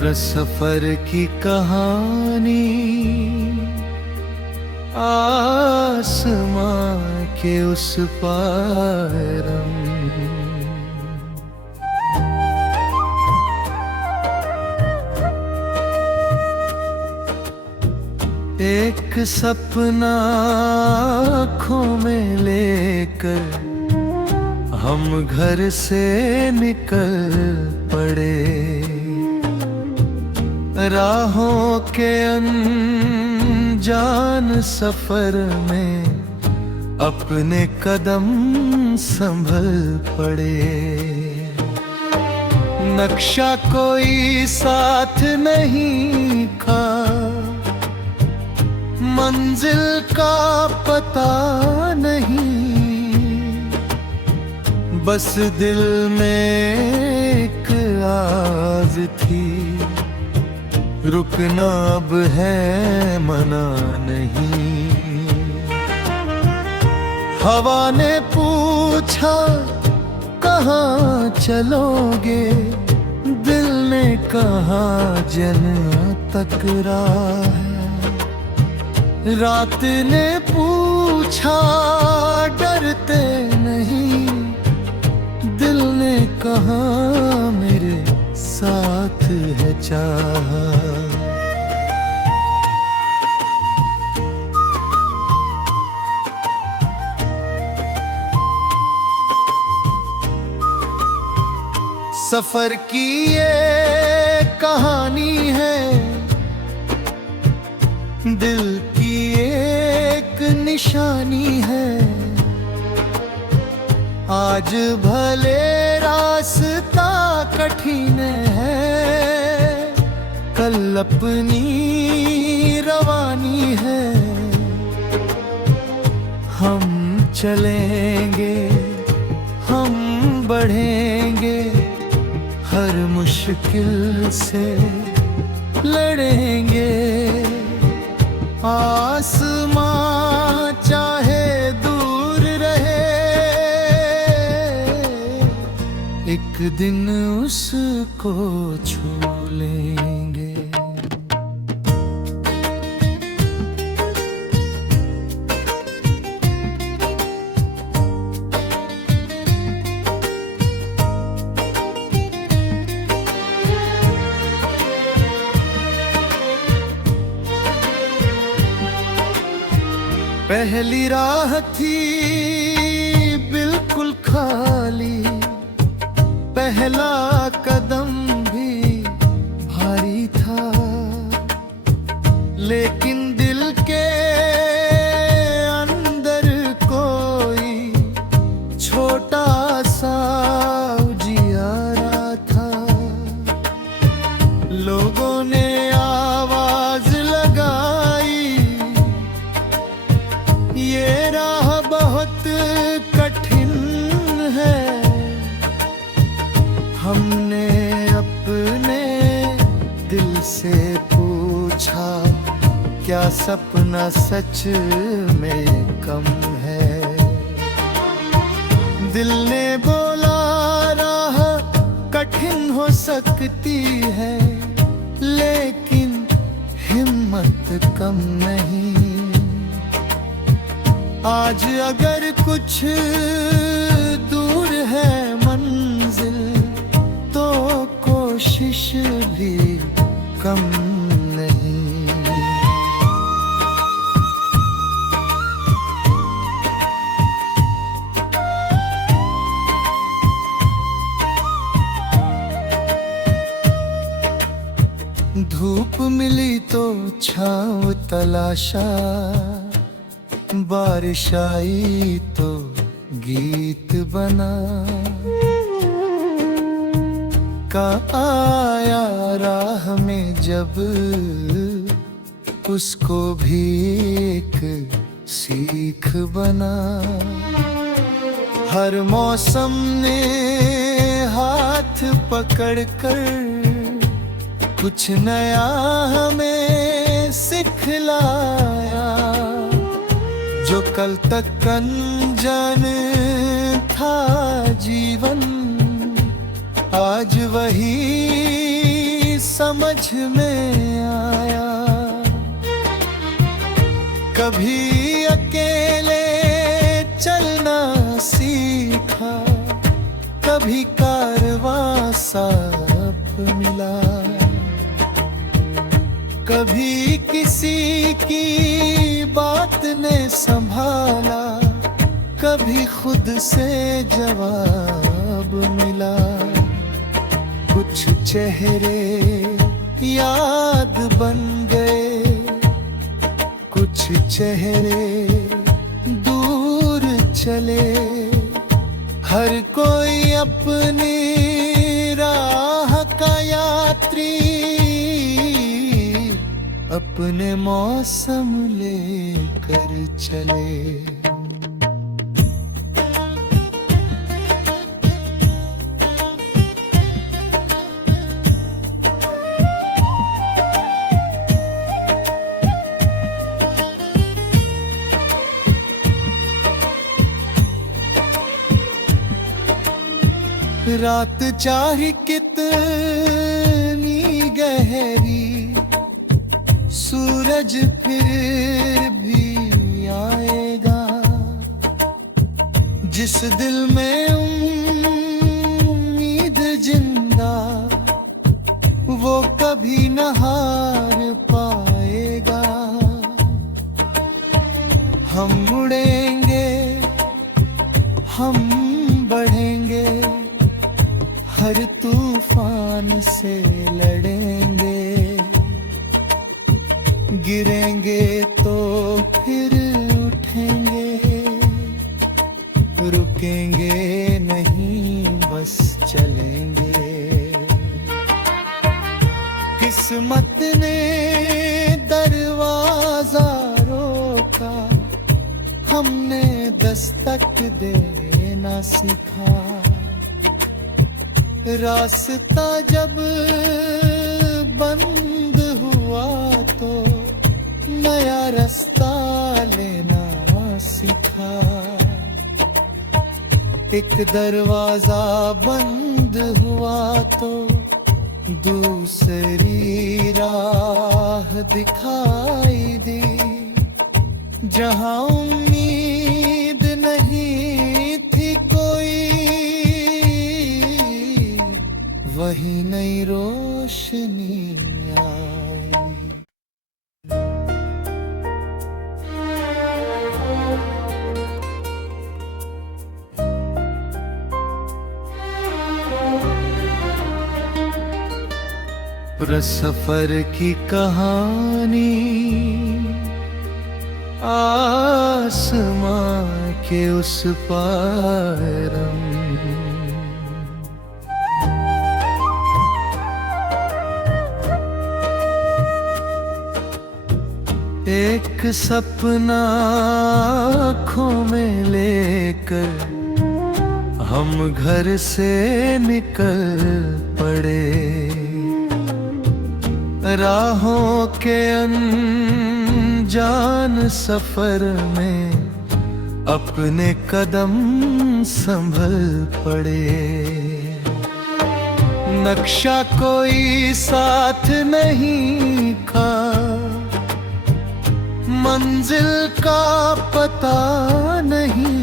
अब्र सफर की कहानी आसमां के उस पारम। एक सपना आँखों में लेकर हम घर से निकल पड़े। राहों के अनजान सफर में अपने कदम संभल पड़े। नक्शा कोई साथ नहीं था, मंजिल का पता नहीं, बस दिल में एक आवाज़ थी, रुकना अब है मना नहीं। हवा ने पूछा कहाँ चलोगे, दिल ने कहा जन्नत तक राह है। रात ने पूछा डरते नहीं, दिल ने कहा मेरे साथ है चाह। सफर की ये कहानी है, दिल की एक निशानी है। आज भले रास्ता कठिन है, कल अपनी रवानी है। हम चलेंगे, हम बढ़ेंगे, हर मुश्किल से लड़ेंगे। आसमां चाहे दूर रहे, एक दिन उसको छू लेंगे। पहली राह थी बिल्कुल खाली, पहला कदम भी भारी था, लेकिन दिल के अंदर कोई छोटा सा उजियारा था। लोगों ने आवाज लगाई, ये राह बहुत कठिन है। हमने अपने दिल से पूछा, क्या सपना सच में कम है? दिल ने बोला राह कठिन हो सकती है, लेकिन हिम्मत कम नहीं। आज अगर कुछ दूर है मंजिल, तो कोशिश भी कम नहीं। धूप मिली तो छाँव तलाशा, बारिश आई तो गीत बना। का आया राह में जब, उसको भी एक सीख बना। हर मौसम ने हाथ पकड़कर कुछ नया हमें सिखलाया। जो कल तक अनजान था जीवन, आज वही समझ में आया। कभी अकेले चलना सीखा, कभी कारवां साथ मिला, कभी किसी की बात ने संभाला, कभी खुद से जवाब मिला। कुछ चेहरे याद बन गए, कुछ चेहरे दूर चले। हर कोई अपनी राह का यात्री, अपने मौसम लेकर चले। रात चाहे कितनी गहरी, सूरज फिर भी आएगा। जिस दिल में उम्मीद जिंदा, वो कभी न हार पाएगा। हम उड़ेंगे, हम बढ़ेंगे, हर तूफान से लड़ेंगे। गिरेंगे तो फिर उठेंगे, रुकेंगे नहीं बस चलेंगे। किस्मत ने दरवाजा रोका, हमने दस्तक देना सीखा। रास्ता जब बंद हुआ तो नया रास्ता लेना सीखा। एक दरवाजा बंद हुआ तो दूसरी राह दिखाई दी। जहां उम्मीद नहीं थी कोई, वही नई रोशनी आई। सफर की कहानी आसमां के उस पारम, एक सपना आँखों में लेकर हम घर से निकल पड़े। राहों के अनजान सफर में अपने कदम संभल पड़े। नक्शा कोई साथ नहीं था, मंजिल का पता नहीं,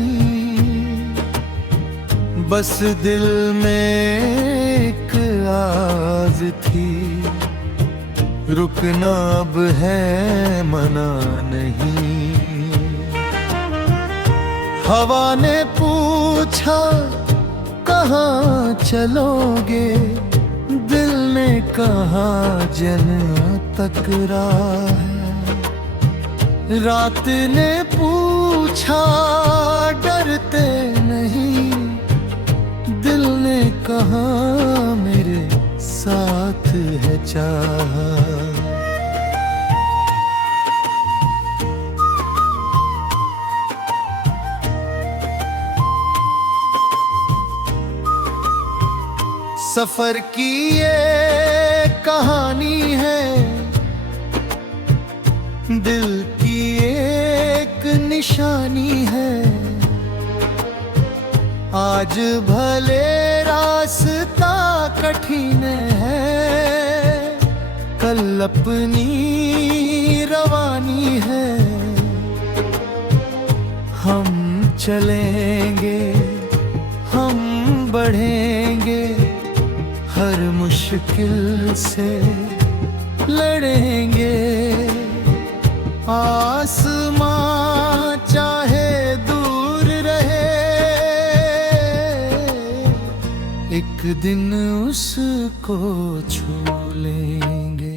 बस दिल में एक आवाज थी, रुकना अब है मना नहीं। हवा ने पूछा कहाँ चलोगे, दिल ने कहा जन्नत तक राह है। रात ने पूछा डरते नहीं, दिल ने कहा मेरे साथ है चाह। सफर की ये कहानी है, दिल की एक निशानी है। आज भले रास्ता कठिन है, कल अपनी रवानी है, हम चलेंगे, हम बढ़ेंगे, हर मुश्किल से लड़ेंगे। आसमां चाहे दूर रहे, एक दिन उसको छू लेंगे।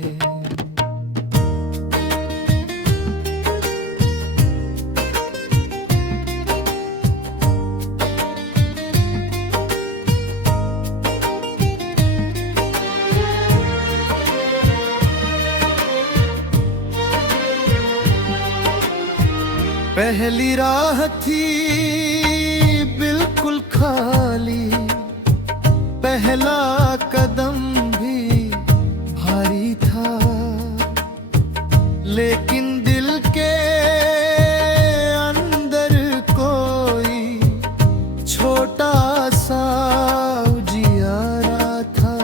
पहली राह थी बिल्कुल खाली, पहला कदम भी भारी था, लेकिन दिल के अंदर कोई छोटा सा उजियारा था।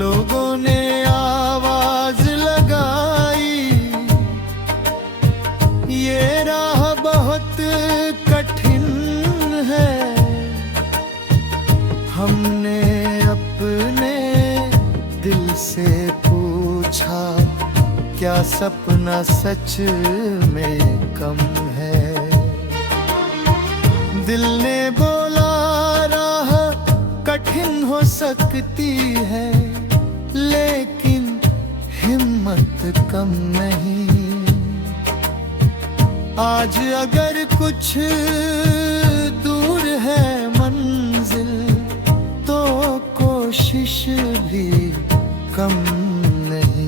लोगों ने आवाज लगाई, ये राह बहुत कठिन है। हमने अपने दिल से पूछा, क्या सपना सच में कम है? दिल ने बोला, राह कठिन हो सकती है, लेकिन हिम्मत कम नहीं। आज अगर कुछ दूर है मंजिल, तो कोशिश भी कम नहीं।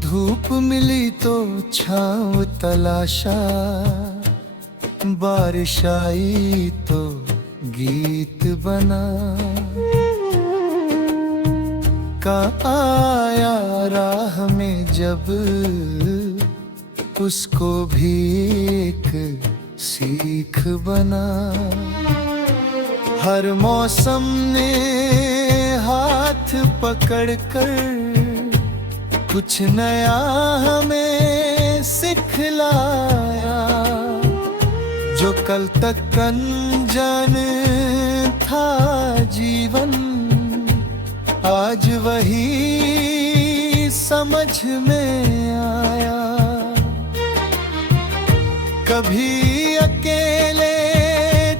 धूप मिली तो छाँव तलाशा, बारिश आई तो गीत बना। का आया राह में जब, उसको भी एक सीख बना। हर मौसम ने हाथ पकड़कर कुछ नया हमें सिखलाया। जो कल तक अनजान था जीवन, आज वही समझ में आया। कभी अकेले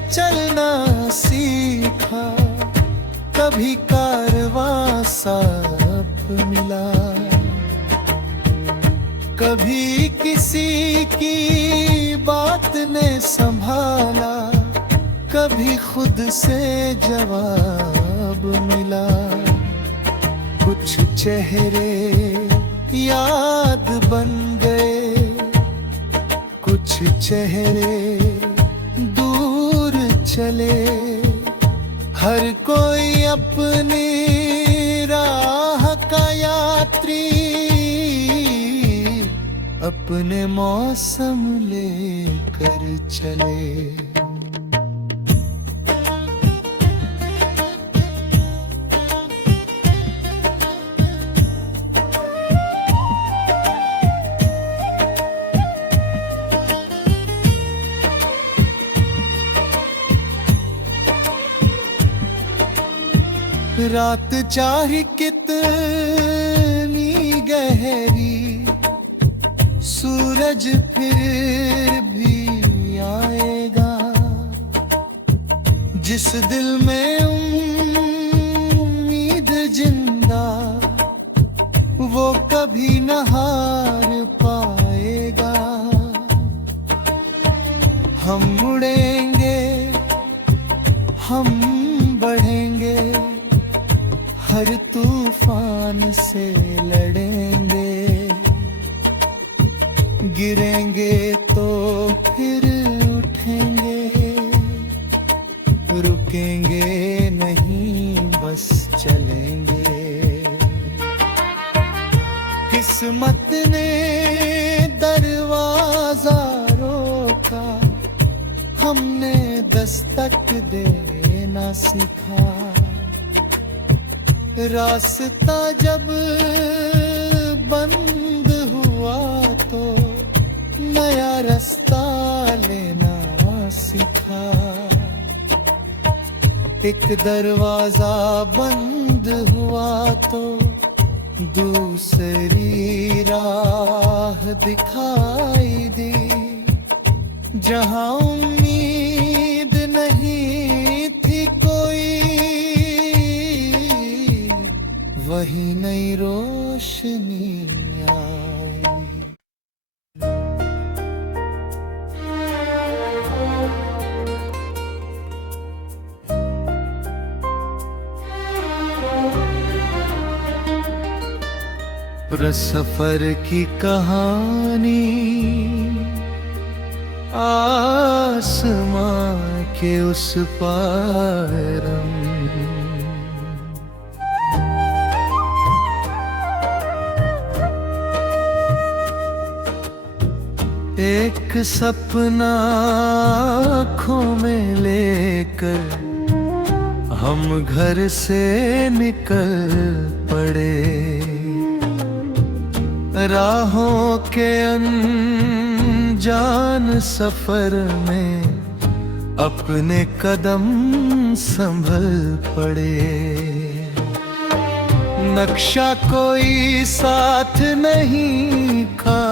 चलना सीखा, कभी कारवां साथ मिला, कभी किसी की बात ने संभाला, कभी खुद से जवाब मिला। कुछ चेहरे याद बन गए, कुछ चेहरे दूर चले। हर कोई अपनी राह का यात्री, अपने मौसम लेकर चले। रात चाहे कितनी गहरी, सूरज फिर भी आएगा। जिस दिल में उम्मीद जिंदा, वो कभी न हार पाएगा। हम मुड़ेंगे, हम बढ़ेंगे, हर तूफान से लड़ेंगे। गिरेंगे तो फिर उठेंगे, रुकेंगे नहीं बस चलेंगे। किस किस्मत ने दरवाजा रोका, हमने दस्तक देना सीखा। रास्ता जब बंद हुआ तो नया रास्ता लेना सीखा। एक दरवाजा बंद हुआ तो दूसरी राह दिखाई दी। जहां उम्मीद नहीं थी कोई, वही नई रोशनी आई। सफर की कहानी आसमां के उस पारम, एक सपना आँखों में लेकर हम घर से निकल पड़े। राहों के अनजान सफर में अपने कदम संभल पड़े। नक्शा कोई साथ नहीं था,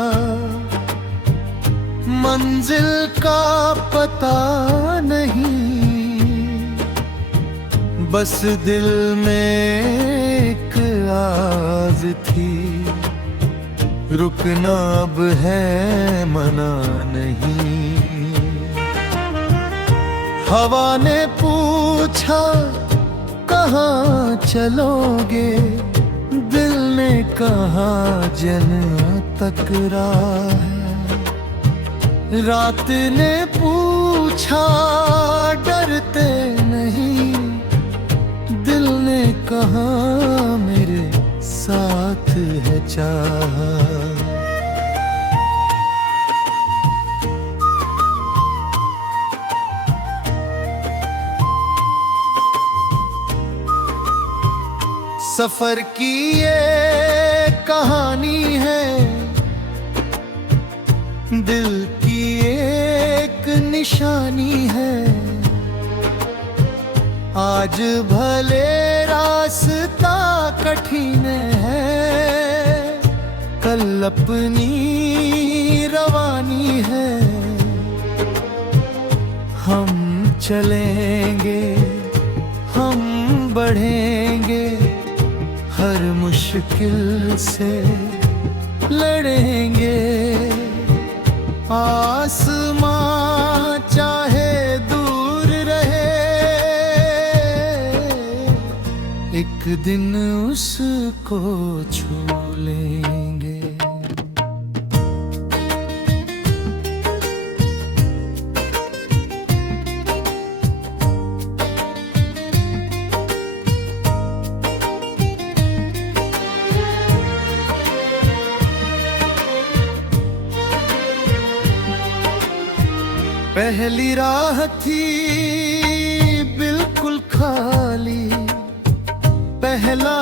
मंजिल का पता नहीं, बस दिल में एक आवाज़ थी, रुकना अब है मना नहीं। हवा ने पूछा कहाँ चलोगे, दिल ने कहा जन्नत तक राह है। रात ने पूछा डरते नहीं, दिल ने कहा मेरे साथ है चाह। सफर की ये कहानी है, दिल की एक निशानी है। आज भले रास्ता कठिन है, कल अपनी रवानी है। हम चलेंगे, हम बढ़ेंगे, हर मुश्किल से लड़ेंगे। आसमां चाहे दूर रहे, एक दिन उसको छू लेंगे। पहली राह थी बिल्कुल खाली, पहला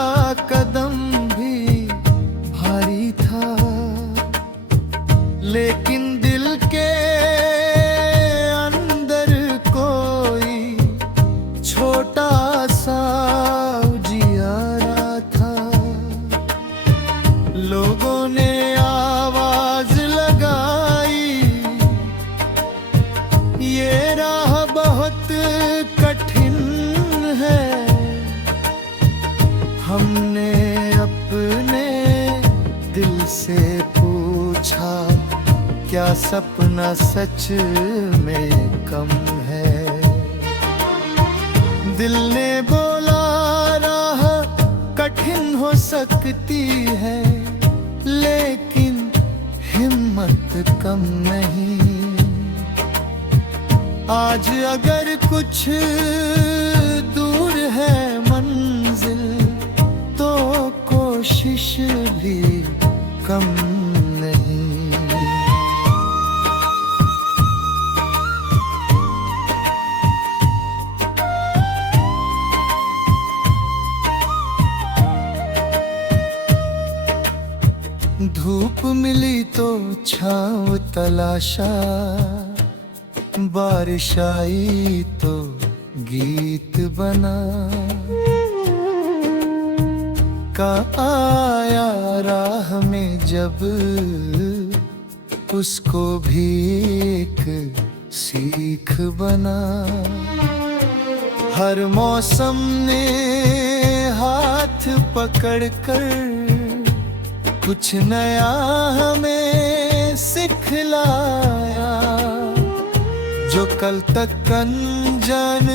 कदम भी भारी था, लेकिन दिल के अंदर कोई छोटा सा उजियारा था। लोगों ने आवाज लगाई, ये राह बहुत कठिन है। हमने अपने दिल से पूछा, क्या सपना सच में कम है? दिल ने बोला राह कठिन हो सकती है, लेकिन हिम्मत कम नहीं। आज अगर कुछ दूर है मंजिल, तो कोशिश भी कम नहीं। धूप मिली तो छाँव तलाशा, बारिश आई तो गीत बना। का आया राह में जब उसको भी एक सीख बना। हर मौसम ने हाथ पकड़ कर कुछ नया हमें सिखलाया। जो कल तक अनजान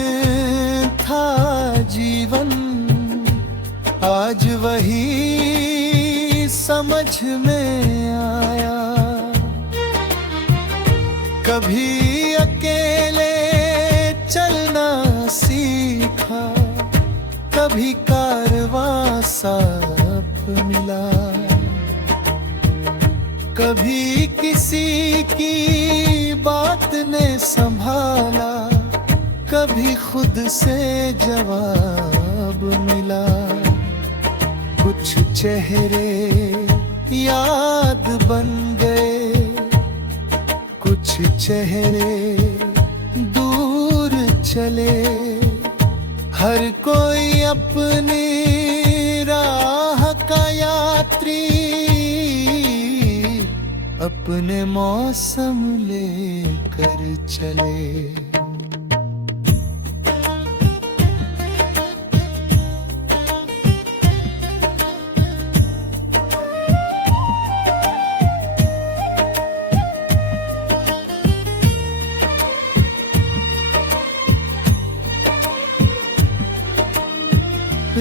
था जीवन, आज वही समझ में आया। कभी अकेले चलना सीखा, कभी कारवां साथ मिला। कभी किसी की बात ने संभाला, कभी खुद से जवाब मिला। कुछ चेहरे याद बन गए, कुछ चेहरे दूर चले। हर कोई अपनी राह का यात्री, अपने मौसम लेकर चले।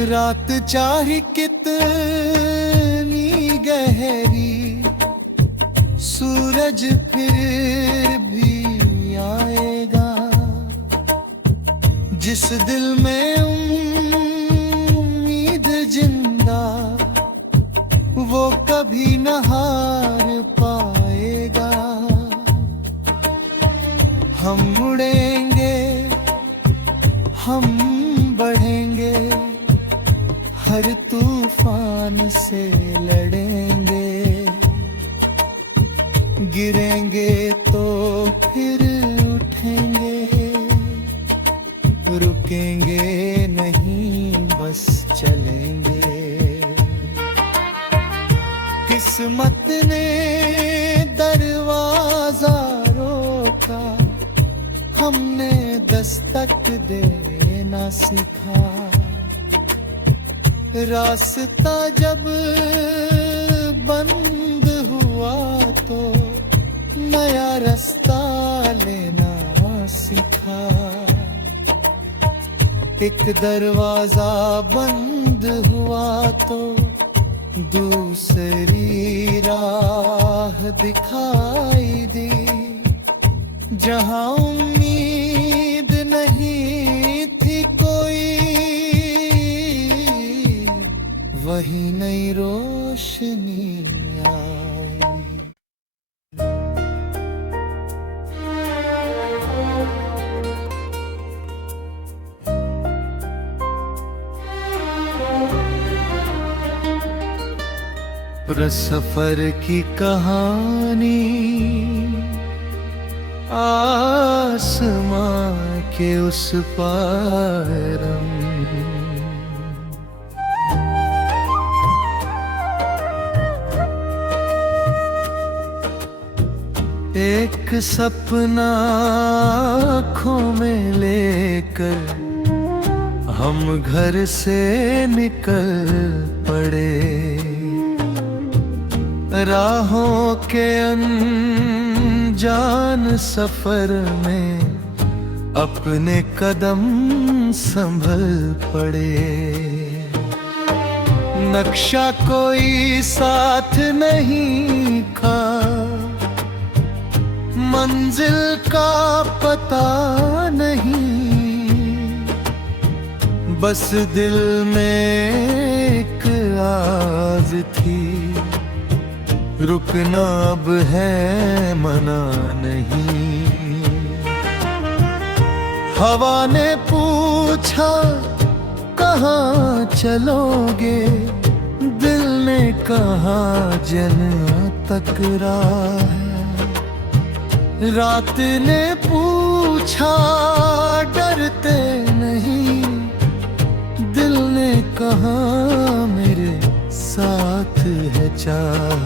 रात चाहे कितनी गहरी, सूरज फिर भी आएगा। जिस दिल में उम्मीद जिंदा, वो कभी न हार पाएगा। हम मुड़ेंगे, हम बढ़ेंगे, हर तूफान से लड़ेंगे। गिरेंगे तो फिर उठेंगे, रुकेंगे नहीं बस चलेंगे। किस्मत ने दरवाजा रोका, हमने दस्तक देना सीखा। रास्ता जब बंद हुआ तो नया रास्ता लेना सीखा। एक दरवाजा बंद हुआ तो दूसरी राह दिखाई दी। जहां उम्मीद नहीं थी कोई, वही नई रोशनी आई। सफर की कहानी आसमां के उस पारम, एक सपना आँखों में लेकर हम घर से निकल पड़े। राहों के अनजान सफर में अपने कदम संभल पड़े। नक्शा कोई साथ नहीं था, मंजिल का पता नहीं, बस दिल में एक आस थी रुकना अब है मना नहीं। हवा ने पूछा कहाँ चलोगे, दिल ने कहा जन तक राह है। रात ने पूछा डरते नहीं, दिल ने कहा मेरे साथ है चाह।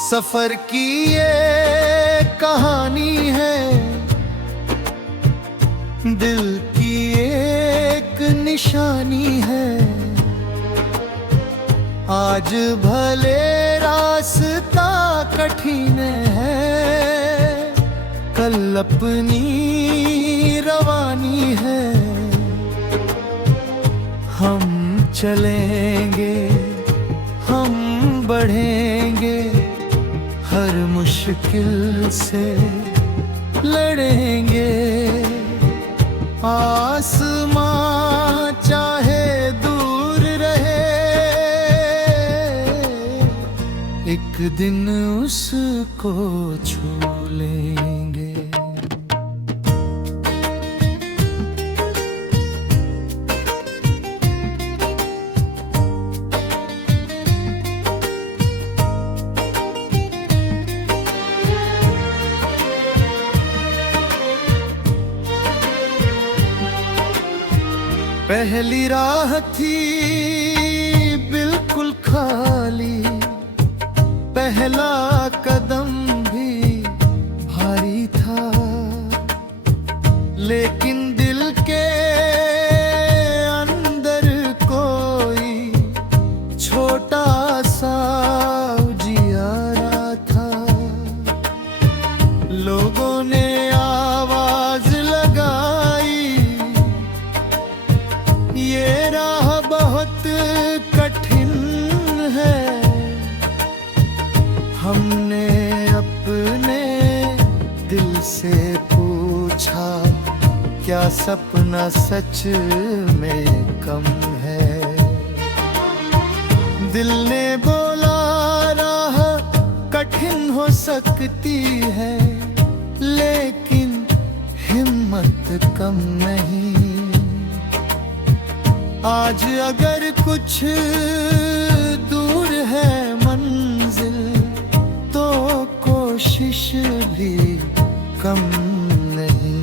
सफर की ये कहानी है, दिल की एक निशानी है। आज भले रास्ता कठिन है, कल अपनी रवानी है। हम चलेंगे, हम बढ़ेंगे, हर मुश्किल से लड़ेंगे। आसमां चाहे दूर रहे, एक दिन उसको छू लेंगे। पहली राह थी बिल्कुल खाली, पहला कदम भी भारी था। लेकिन दिल के अंदर कोई छोटा सा उजियारा था। लोगों ने आवाज लगाई, ये राह बहुत कठिन है। हमने अपने दिल से पूछा, क्या सपना सच में कम है? दिल ने बोला राह कठिन हो सकती है, लेकिन हिम्मत कम नहीं। आज अगर कुछ दूर है मंजिल, तो कोशिश भी कम नहीं।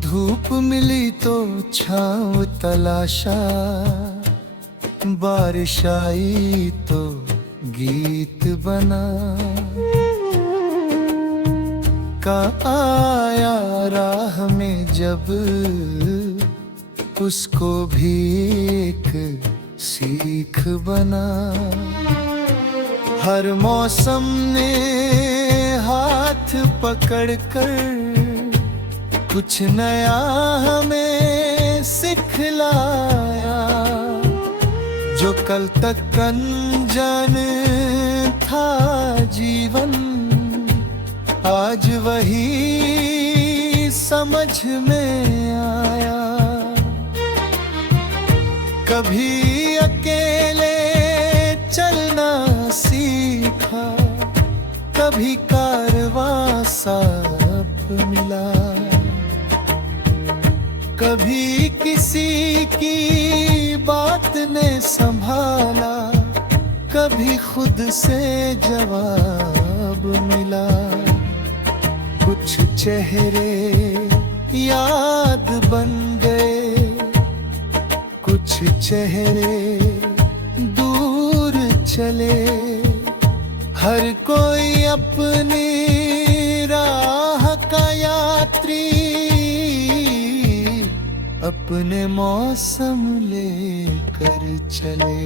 धूप मिली तो छाँव तलाशा, बारिश आई तो गीत बना। का आया राह में जब, उसको भी एक सीख बना। हर मौसम ने हाथ पकड़ कर कुछ नया हमें सिखलाया। जो कल तक अनजान था जीवन, आज वही समझ में आया। कभी अकेले चलना सीखा, कभी कारवां साथ मिला। कभी किसी की बात ने संभाला, कभी खुद से जवाब मिला। कुछ चेहरे याद बन गए, कुछ चेहरे दूर चले। हर कोई अपनी राह का यात्री, अपने मौसम लेकर चले।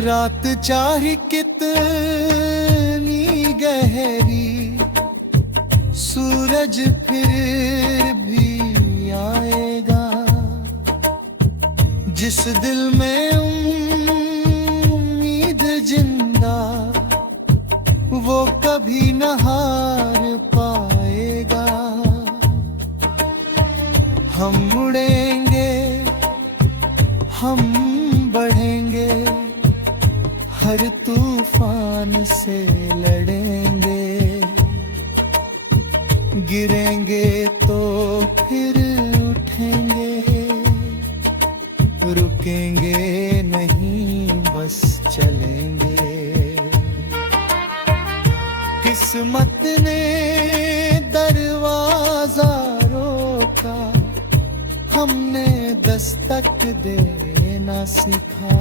रात चाहे कितनी गहरी, सूरज फिर भी आएगा। जिस दिल में उम्मीद जिंदा, वो कभी न हार पाएगा। हम उड़ेंगे, हम बढ़ेंगे, हर तूफान से लड़ेंगे। गिरेंगे तो फिर उठेंगे, रुकेंगे नहीं बस चलेंगे। किस्मत ने दरवाजा रोका, हमने दस्तक देना सीखा।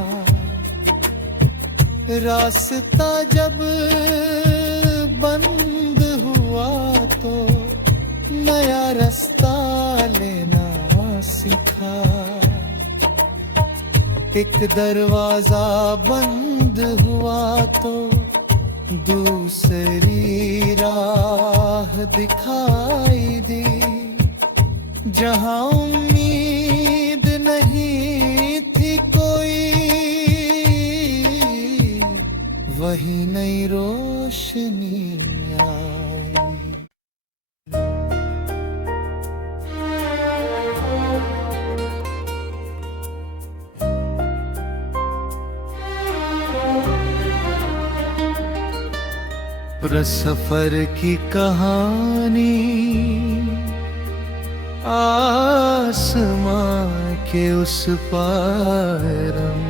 रास्ता जब बंद हुआ तो नया रास्ता लेना सीखा। एक दरवाजा बंद हुआ तो दूसरी राह दिखाई दी। जहां उम्मीद नहीं थी कोई, वही नई रोशनी आई। सफर की कहानी आसमां के उस पारम,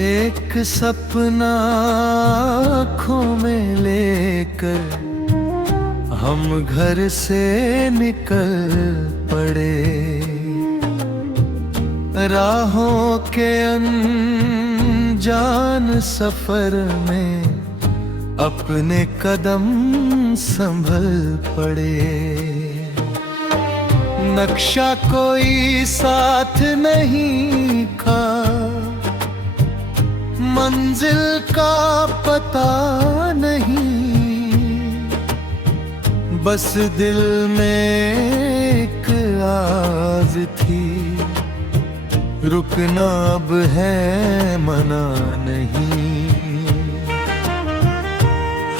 एक सपना आँखों में लेकर हम घर से निकल पड़े। राहों के अनजान सफर में अपने कदम संभल पड़े। नक्शा कोई साथ नहीं था, मंजिल का पता नहीं, बस दिल में एक आवाज थी, रुकना अब है मना नहीं।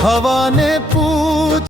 हवा ने पूछ